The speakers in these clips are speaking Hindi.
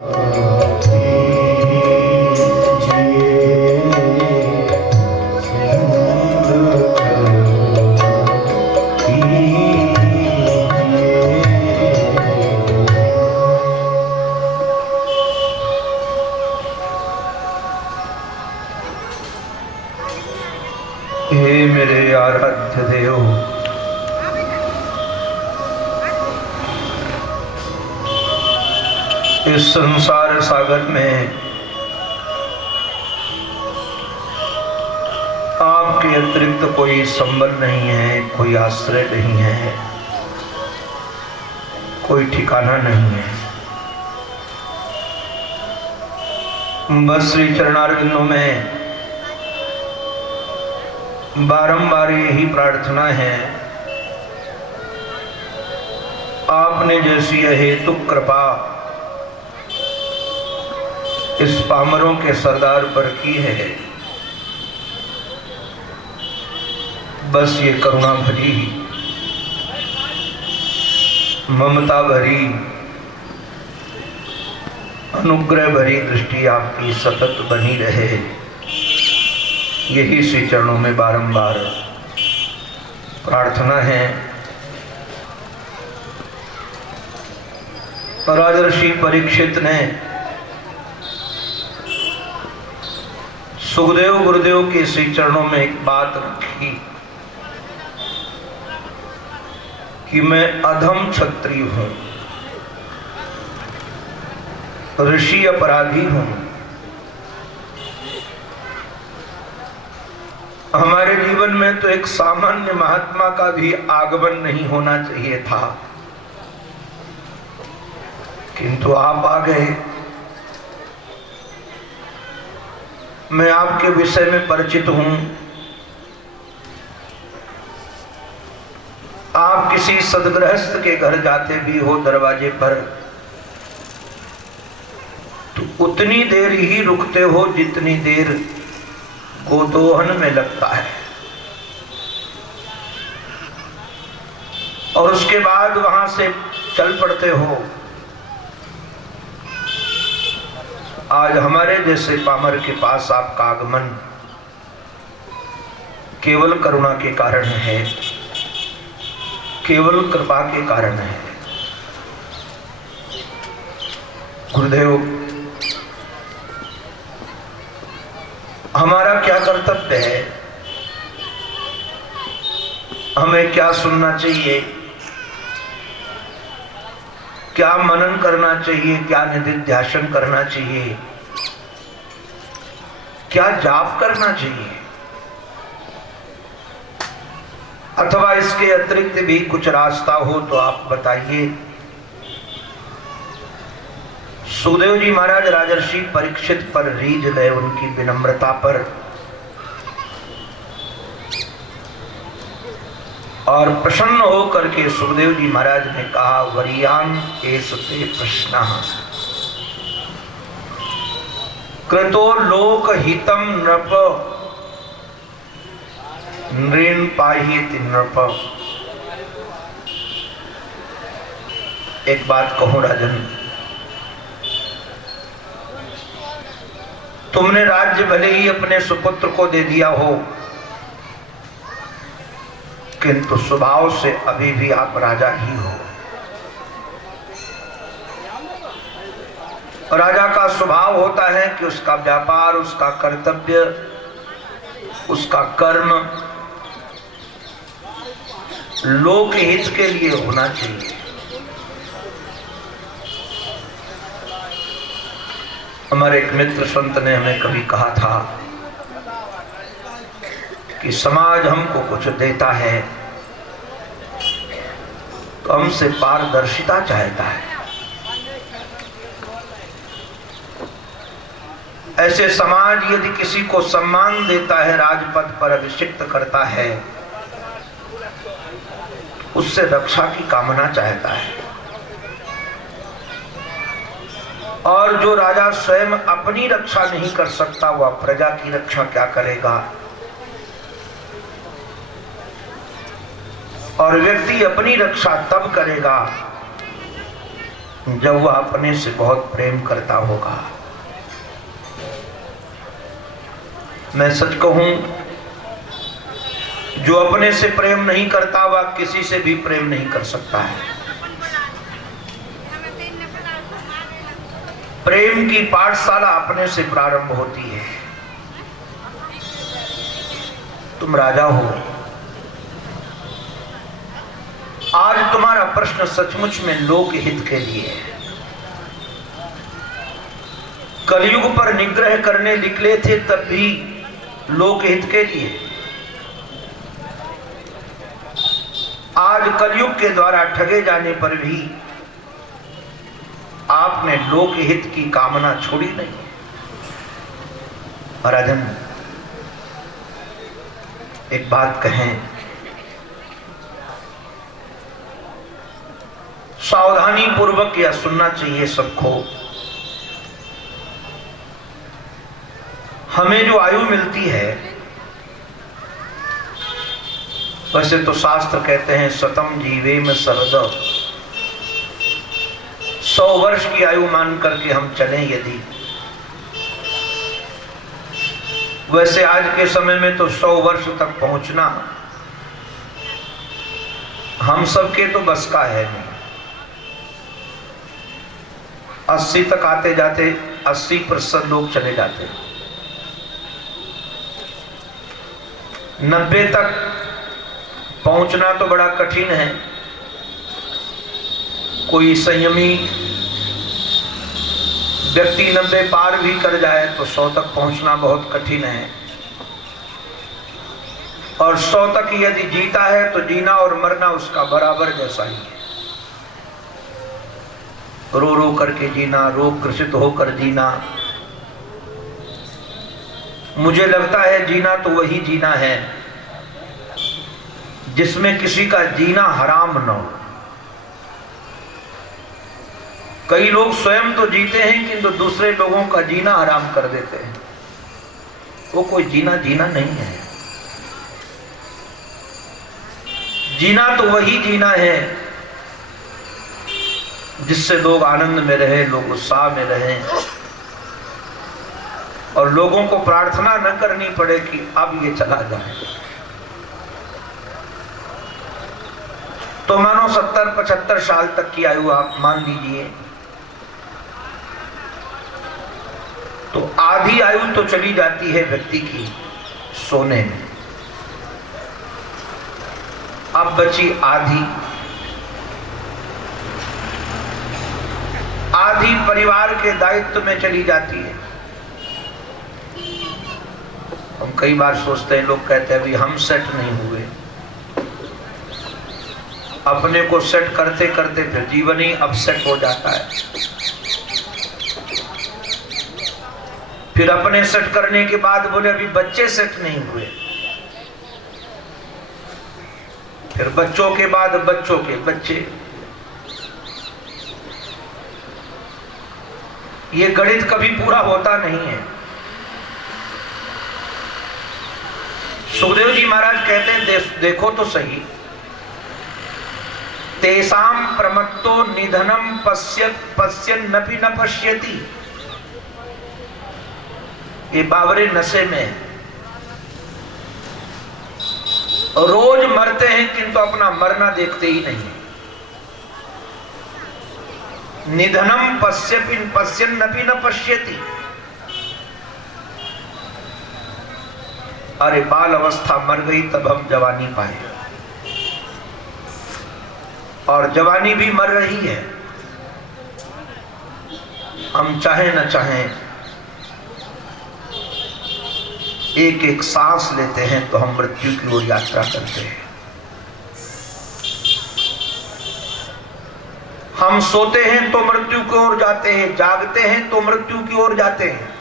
हे मेरे आराध्य देव, इस संसार सागर में आपके अतिरिक्त कोई संबल नहीं है, कोई आश्रय नहीं है, कोई ठिकाना नहीं है। बस श्री चरणारविंदों में बारंबार यही प्रार्थना है, आपने जैसी हेतु कृपा इस पामरों के सरदार पर की है, बस ये करुणा भरी, ममता भरी, अनुग्रह भरी दृष्टि आपकी सतत बनी रहे, यही श्री चरणों में बारंबार प्रार्थना है। राजर्षि परीक्षित ने सुखदेव गुरुदेव के श्री चरणों में एक बात रखी कि मैं अधम क्षत्रिय हूं, ऋषि अपराधी हूं। हमारे जीवन में तो एक सामान्य महात्मा का भी आगमन नहीं होना चाहिए था, किंतु आप आ गए। मैं आपके विषय में परिचित हूं। आप किसी सद्गृहस्थ के घर जाते भी हो दरवाजे पर, तो उतनी देर ही रुकते हो जितनी देर गोदोहन में लगता है, और उसके बाद वहां से चल पड़ते हो। आज हमारे जैसे पामर के पास आपका आगमन केवल करुणा के कारण है, केवल कृपा के कारण है। गुरुदेव, हमारा क्या कर्तव्य है, हमें क्या सुनना चाहिए, क्या मनन करना चाहिए, क्या निधिध्यासन करना चाहिए, क्या जाप करना चाहिए, अथवा इसके अतिरिक्त भी कुछ रास्ता हो तो आप बताइए। सुखदेव जी महाराज राजर्षि परीक्षित पर रीझ गए, उनकी विनम्रता पर, और प्रसन्न होकर के सुखदेव जी महाराज ने कहा, वरियान एसते प्रश्न कृतो लोक हितम नृप नृण पाहित नृप। एक बात कहूं राजन, तुमने राज्य भले ही अपने सुपुत्र को दे दिया हो, किंतु स्वभाव से अभी भी आप राजा ही हो। राजा का स्वभाव होता है कि उसका व्यापार, उसका कर्तव्य, उसका कर्म लोकहित के लिए होना चाहिए। हमारे एक मित्र संत ने हमें कभी कहा था कि समाज हमको कुछ देता है तो हमसे पारदर्शिता चाहता है। ऐसे समाज यदि किसी को सम्मान देता है, राजपद पर अभिषिक्त करता है, उससे रक्षा की कामना चाहता है। और जो राजा स्वयं अपनी रक्षा नहीं कर सकता, वह प्रजा की रक्षा क्या करेगा। और व्यक्ति अपनी रक्षा तब करेगा जब वह अपने से बहुत प्रेम करता होगा। मैं सच कहूं, जो अपने से प्रेम नहीं करता वह किसी से भी प्रेम नहीं कर सकता है। प्रेम की पाठशाला अपने से प्रारंभ होती है। तुम राजा हो, आज तुम्हारा प्रश्न सचमुच में लोकहित के लिए है। कलयुग पर निग्रह करने निकले थे तब भी लोकहित के लिए। आज कलयुग के द्वारा ठगे जाने पर भी आपने लोकहित की कामना छोड़ी नहीं। राजन, एक बात कहें, सावधानी पूर्वक यह सुनना चाहिए सबको। हमें जो आयु मिलती है, वैसे तो शास्त्र कहते हैं शतम जीवेम शरद, 100 वर्ष की आयु मान करके हम चलें यदि, वैसे आज के समय में तो 100 वर्ष तक पहुंचना हम सबके तो बस का है नहीं। 80 तक आते जाते 80% लोग चले जाते हैं। 90 तक पहुंचना तो बड़ा कठिन है। कोई संयमी व्यक्ति 90 पार भी कर जाए तो 100 तक पहुंचना बहुत कठिन है। और 100 तक यदि जीता है तो जीना और मरना उसका बराबर जैसा ही है। रो रो करके जीना, रोग ग्रसित होकर जीना। मुझे लगता है जीना तो वही जीना है जिसमें किसी का जीना हराम न हो। कई लोग स्वयं तो जीते हैं किंतु दूसरे लोगों का जीना हराम कर देते हैं। वो कोई जीना जीना नहीं है। जीना तो वही जीना है जिससे लोग आनंद में रहे, लोग उत्साह में रहें और लोगों को प्रार्थना न करनी पड़े कि अब ये चला जाए। तो मानो 70-75 साल तक की आयु आप मान लीजिए, तो आधी आयु तो चली जाती है व्यक्ति की सोने में। अब बची आधी परिवार के दायित्व में चली जाती है। हम कई बार सोचते हैं, लोग कहते हैं अभी हम सेट नहीं हुए। अपने को सेट करते करते फिर जीवन ही अपसेट हो जाता है। फिर अपने सेट करने के बाद बोले अभी बच्चे सेट नहीं हुए। फिर बच्चों के बाद बच्चों के बच्चे। ये गणित कभी पूरा होता नहीं है। सुखदेव जी महाराज कहते हैं, देखो तो सही, तेसाम प्रमत्तो निधनम पश्यन्नपि न पश्यति। ये बावरे नशे में रोज मरते हैं किंतु अपना मरना देखते ही नहीं। निधनम पश्यन्नपि न पश्यति। अरे बाल अवस्था मर गई तब हम जवानी पाए, और जवानी भी मर रही है। हम चाहे न चाहें एक एक सांस लेते हैं तो हम मृत्यु की ओर यात्रा करते हैं। हम सोते हैं तो मृत्यु की ओर जाते हैं, जागते हैं तो मृत्यु की ओर जाते हैं।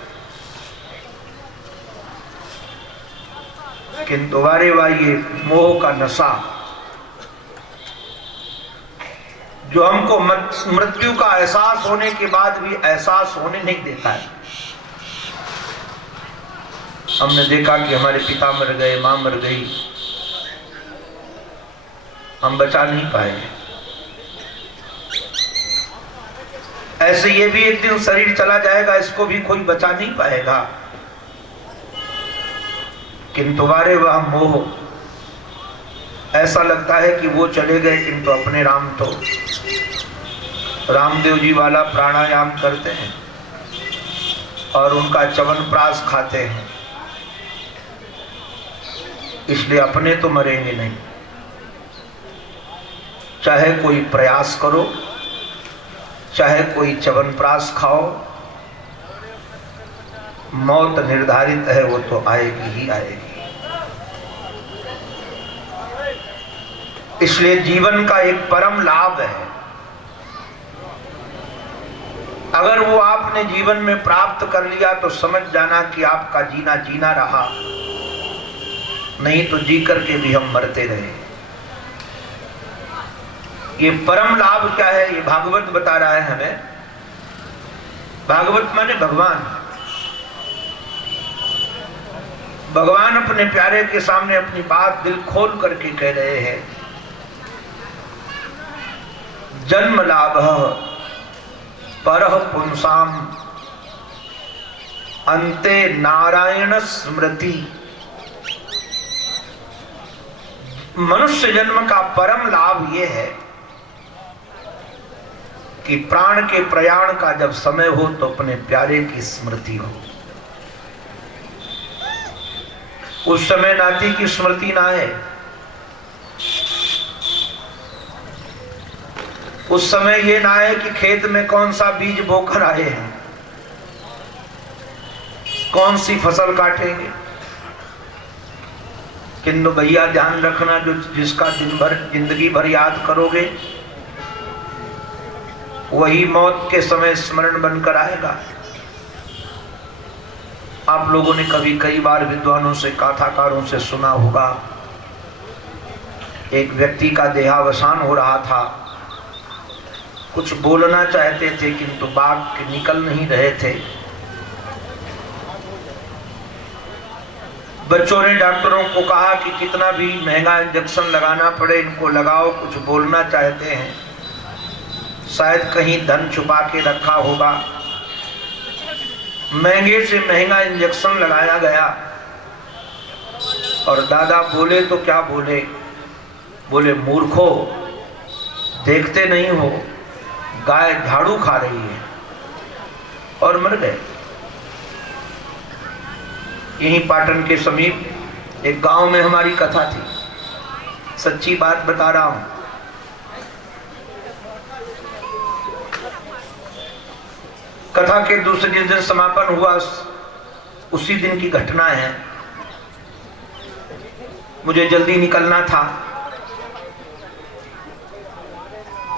किंतु वारे वाह ये मोह का नशा जो हमको मृत्यु का एहसास होने के बाद भी एहसास होने नहीं देता है। हमने देखा कि हमारे पिता मर गए, मां मर गई, हम बचा नहीं पाए। ऐसे ये भी एक दिन शरीर चला जाएगा, इसको भी कोई बचा नहीं पाएगा। किंतु वारे वह मोह, ऐसा लगता है कि वो चले गए, किंतु अपने राम तो रामदेव जी वाला प्राणायाम करते हैं और उनका च्यवनप्राश खाते हैं, इसलिए अपने तो मरेंगे नहीं। चाहे कोई प्रयास करो, चाहे कोई च्यवनप्राश खाओ, मौत निर्धारित है, वो तो आएगी ही आएगी। इसलिए जीवन का एक परम लाभ है, अगर वो आपने जीवन में प्राप्त कर लिया तो समझ जाना कि आपका जीना जीना रहा, नहीं तो जी करके भी हम मरते रहे। ये परम लाभ क्या है, ये भागवत बता रहा है हमें। भागवत माने भगवान। भगवान अपने प्यारे के सामने अपनी बात दिल खोल करके कह रहे हैं, जन्म लाभ परः पुंसाम अन्ते नारायण स्मृति। मनुष्य जन्म का परम लाभ यह है कि प्राण के प्रयाण का जब समय हो तो अपने प्यारे की स्मृति हो। उस समय नाती की स्मृति ना है, उस समय ये ना है कि खेत में कौन सा बीज बोकर आए हैं, कौन सी फसल काटेंगे। किंतु भैया ध्यान रखना, जो जिसका दिन भर जिंदगी भर याद करोगे वही मौत के समय स्मरण बनकर आएगा। आप लोगों ने कभी कई बार विद्वानों से, कथाकारों से सुना होगा, एक व्यक्ति का देहावसान हो रहा था, कुछ बोलना चाहते थे किंतु वाक्य निकल नहीं रहे थे। बच्चों ने डॉक्टरों को कहा कि कितना भी महंगा इंजेक्शन लगाना पड़े इनको लगाओ, कुछ बोलना चाहते हैं, शायद कहीं धन छुपा के रखा होगा। महंगे से महंगा इंजेक्शन लगाया गया और दादा बोले तो क्या बोले, बोले मूर्खो, देखते नहीं हो गाय झाड़ू खा रही है, और मर गए। यहीं पाटन के समीप एक गांव में हमारी कथा थी, सच्ची बात बता रहा हूं। कथा के दूसरे जिस दिन समापन हुआ उसी दिन की घटना है। मुझे जल्दी निकलना था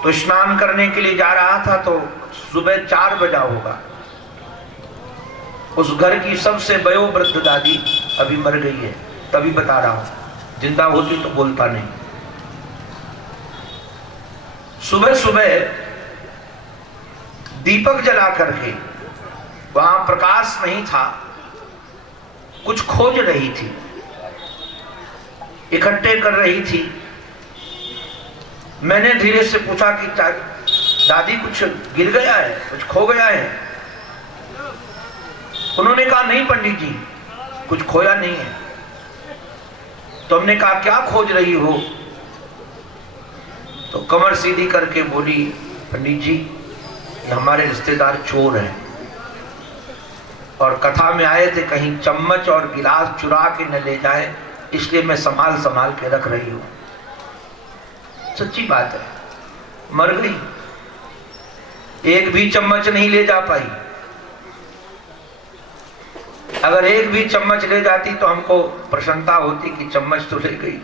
तो स्नान करने के लिए जा रहा था, तो सुबह 4 बजा होगा। उस घर की सबसे वयोवृद्ध दादी अभी मर गई है, तभी बता रहा हूं, जिंदा होती तो बोलता नहीं। सुबह सुबह दीपक जला करके, वहां प्रकाश नहीं था, कुछ खोज रही थी, इकट्ठे कर रही थी। मैंने धीरे से पूछा कि दादी कुछ गिर गया है, कुछ खो गया है? उन्होंने कहा नहीं पंडित जी, कुछ खोया नहीं है। तो हमने कहा क्या खोज रही हो? तो कमर सीधी करके बोली, पंडित जी ये हमारे रिश्तेदार चोर हैं और कथा में आए थे कहीं चम्मच और गिलास चुरा के न ले जाए, इसलिए मैं संभाल संभाल के रख रही हूं। सच्ची बात है, मर गई, एक भी चम्मच नहीं ले जा पाई। अगर एक भी चम्मच ले जाती तो हमको प्रसन्नता होती कि चम्मच तो ले गई।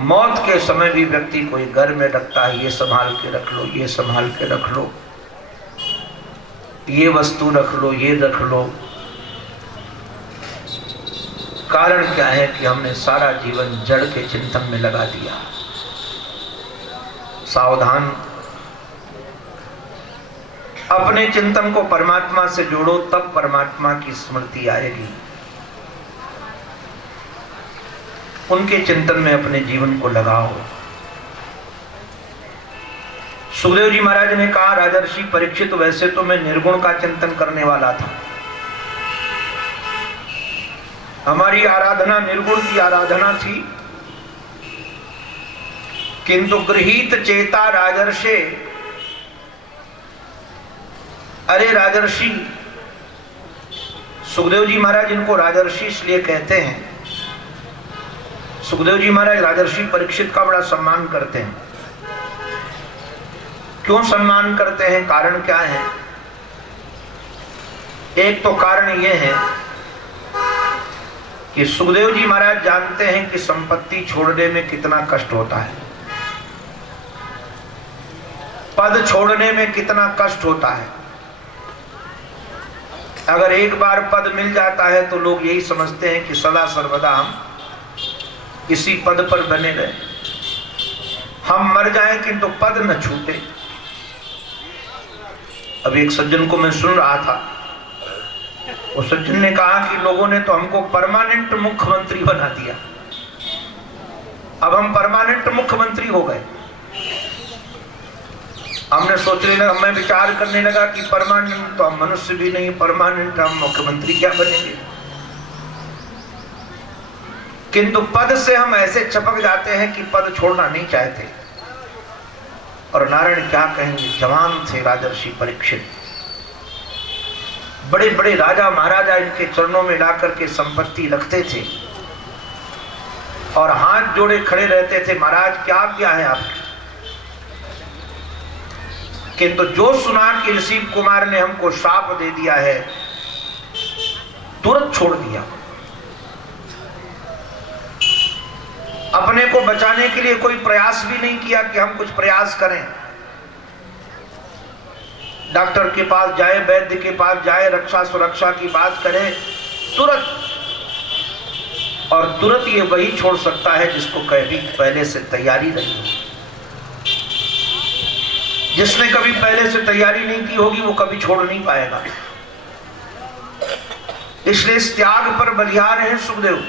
मौत के समय भी व्यक्ति कोई घर में रखता है, ये संभाल के रख लो, ये संभाल के रख लो, ये वस्तु रख लो, ये रख लो। कारण क्या है कि हमने सारा जीवन जड़ के चिंतन में लगा दिया। सावधान, अपने चिंतन को परमात्मा से जोड़ो, तब परमात्मा की स्मृति आएगी। उनके चिंतन में अपने जीवन को लगाओ। सुखदेव जी महाराज ने कहा, राजर्षि परीक्षित, वैसे तो मैं निर्गुण का चिंतन करने वाला था, हमारी आराधना निर्गुण की आराधना थी, किंतु गृहीत चेता राजर्षे। अरे राजर्षि, सुखदेव जी महाराज इनको राजर्षि इसलिए कहते हैं, सुखदेव जी महाराज राजर्षि परीक्षित का बड़ा सम्मान करते हैं। क्यों सम्मान करते हैं, कारण क्या है? एक तो कारण यह है कि सुखदेव जी महाराज जानते हैं कि संपत्ति छोड़ने में कितना कष्ट होता है, पद छोड़ने में कितना कष्ट होता है। अगर एक बार पद मिल जाता है तो लोग यही समझते हैं कि सदा सर्वदा हम इसी पद पर बने रहे, हम मर जाएं किंतु पद न छूटे। अब एक सज्जन को मैं सुन रहा था, उस सज्जन ने कहा कि लोगों ने तो हमको परमानेंट मुख्यमंत्री बना दिया, अब हम परमानेंट मुख्यमंत्री हो गए। हमने सोचने लगा, मैं विचार करने लगा कि परमानेंट तो हम मनुष्य भी नहीं, परमानेंट हम मुख्यमंत्री क्या बनेंगे। किंतु पद से हम ऐसे चपक जाते हैं कि पद छोड़ना नहीं चाहते। और नारायण क्या कहेंगे, जवान थे राजर्षि परीक्षित, बड़े बड़े राजा महाराजा इनके चरणों में ला करके संपत्ति रखते थे और हाथ जोड़े खड़े रहते थे, महाराज क्या आज्ञा है आपकी। किंतु जो सुना कि ऋषि कुमार ने हमको श्राप दे दिया है, तुरंत छोड़ दिया। अपने को बचाने के लिए कोई प्रयास भी नहीं किया कि हम कुछ प्रयास करें, डॉक्टर के पास जाए, वैद्य के पास जाए, रक्षा सुरक्षा की बात करें, तुरंत। और तुरंत ये वही छोड़ सकता है जिसको कभी पहले से तैयारी रही हो। जिसने कभी पहले से तैयारी नहीं की होगी वो कभी छोड़ नहीं पाएगा। इसलिए इस त्याग पर बलिहार हैं सुखदेव।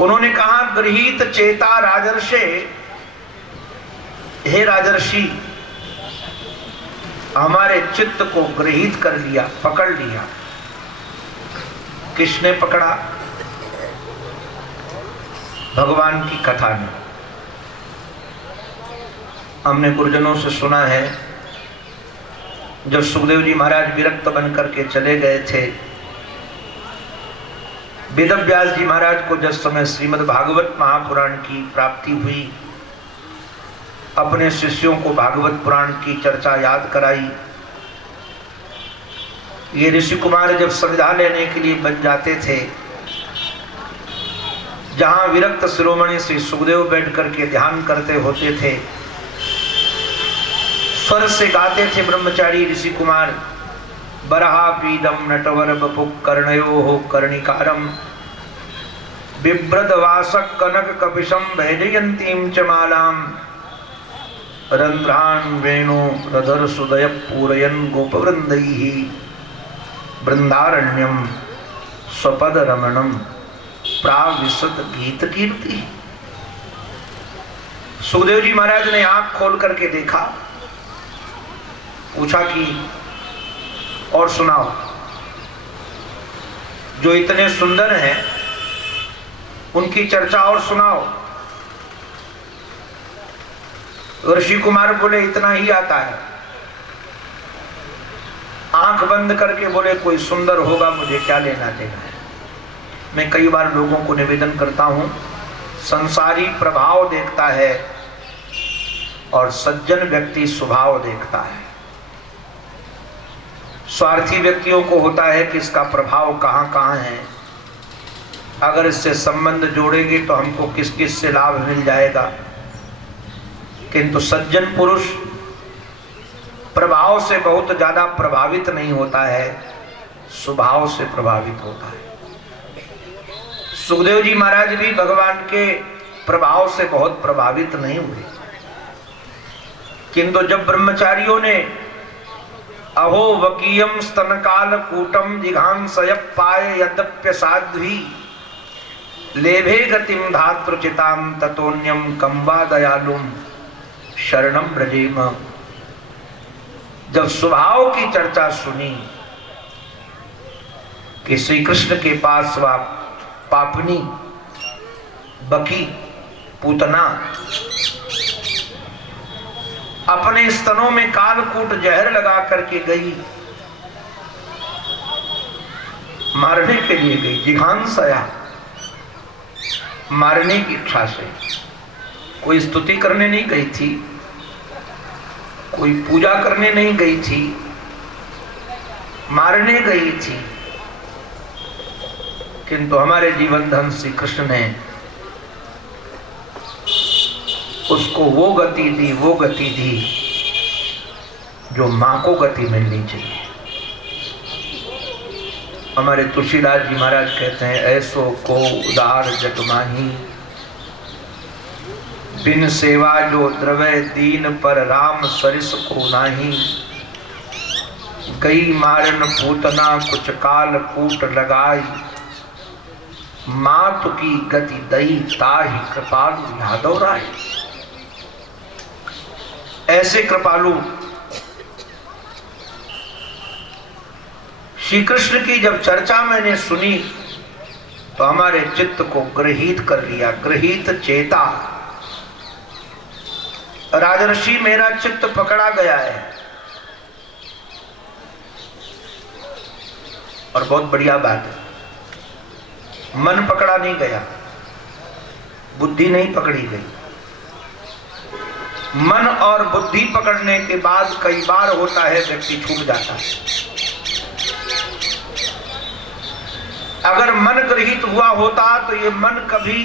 उन्होंने कहा, गृहीत चेता राजर्षे, हे राजर्षि, हमारे चित्त को गृहीत कर लिया, पकड़ लिया। किसने पकड़ा? भगवान की कथा ने। हमने गुरुजनों से सुना है, जब सुखदेव जी महाराज विरक्त बन करके चले गए थे, वेदव्यास जी महाराज को जिस समय श्रीमद् भागवत महापुराण की प्राप्ति हुई, अपने शिष्यों को भागवत पुराण की चर्चा याद कराई। ये ऋषि कुमार जब संविधा लेने के लिए बन जाते थे, जहां विरक्त शिरोमणि श्री सुखदेव बैठ करके ध्यान करते होते थे, स्वर से गाते थे ब्रह्मचारी ऋषि कुमार, बरहा पीदम नटवर बपुक कर्णयो कर्णिकारम बिभ्रद वासक कनक कपिशम भैजयंतीम च मालाम रंध्रान वेणु रधर सुदय पूरयन गोपवृंदैहि वृंदारण्यम स्वपद रमणम प्राविशत गीत कीर्ति। सुखदेव जी महाराज ने आंख खोल करके देखा, पूछा कि और सुनाओ, जो इतने सुंदर हैं उनकी चर्चा और सुनाओ। ऋषि कुमार बोले, इतना ही आता है। आंख बंद करके बोले, कोई सुंदर होगा, मुझे क्या लेना देना है। मैं कई बार लोगों को निवेदन करता हूं, संसारी प्रभाव देखता है और सज्जन व्यक्ति स्वभाव देखता है। स्वार्थी व्यक्तियों को होता है कि इसका प्रभाव कहां कहां है, अगर इससे संबंध जोड़ेंगे तो हमको किस किस से लाभ मिल जाएगा। किंतु सज्जन पुरुष प्रभाव से बहुत ज्यादा प्रभावित नहीं होता है, स्वभाव से प्रभावित होता है। सुखदेव जी महाराज भी भगवान के प्रभाव से बहुत प्रभावित नहीं हुए, किंतु जब ब्रह्मचारियों ने अहो वकीयम स्तनकाल कूटम जिघांसय पाए यद्यप्य साध्वी लेभे गतिम धातृचिताम ततोन्यम कंबा दयालुम शरणम ब्रजेम। जब स्वभाव की चर्चा सुनी कि श्री कृष्ण के पास वह पापनी बकी पूतना अपने स्तनों में कालकूट जहर लगा करके गई, मारने के लिए गई, जिघांसया, मारने की इच्छा से। कोई स्तुति करने नहीं गई थी, कोई पूजा करने नहीं गई थी, मारने गई थी। किंतु हमारे जीवन धन श्री कृष्ण ने उसको वो गति दी, वो गति दी जो मां को गति मिलनी चाहिए। हमारे तुलसीदास जी महाराज कहते हैं, ऐसो को उदार जग माही, बिन सेवा जो द्रवय दीन पर राम सरिस को नाही। गई मारन पूतना कुछ काल कूट लगाई, मातु की गति दई ताहि कृपालु यादव राय। ऐसे कृपालु श्री कृष्ण की जब चर्चा मैंने सुनी तो हमारे चित्त को गृहीत कर लिया, गृहीत चेता। राजर्षि मेरा चित्त पकड़ा गया है। और बहुत बढ़िया बात है, मन पकड़ा नहीं गया, बुद्धि नहीं पकड़ी गई। मन और बुद्धि पकड़ने के बाद कई बार होता है व्यक्ति छूट जाता है। अगर मन गृहीत हुआ होता तो ये मन कभी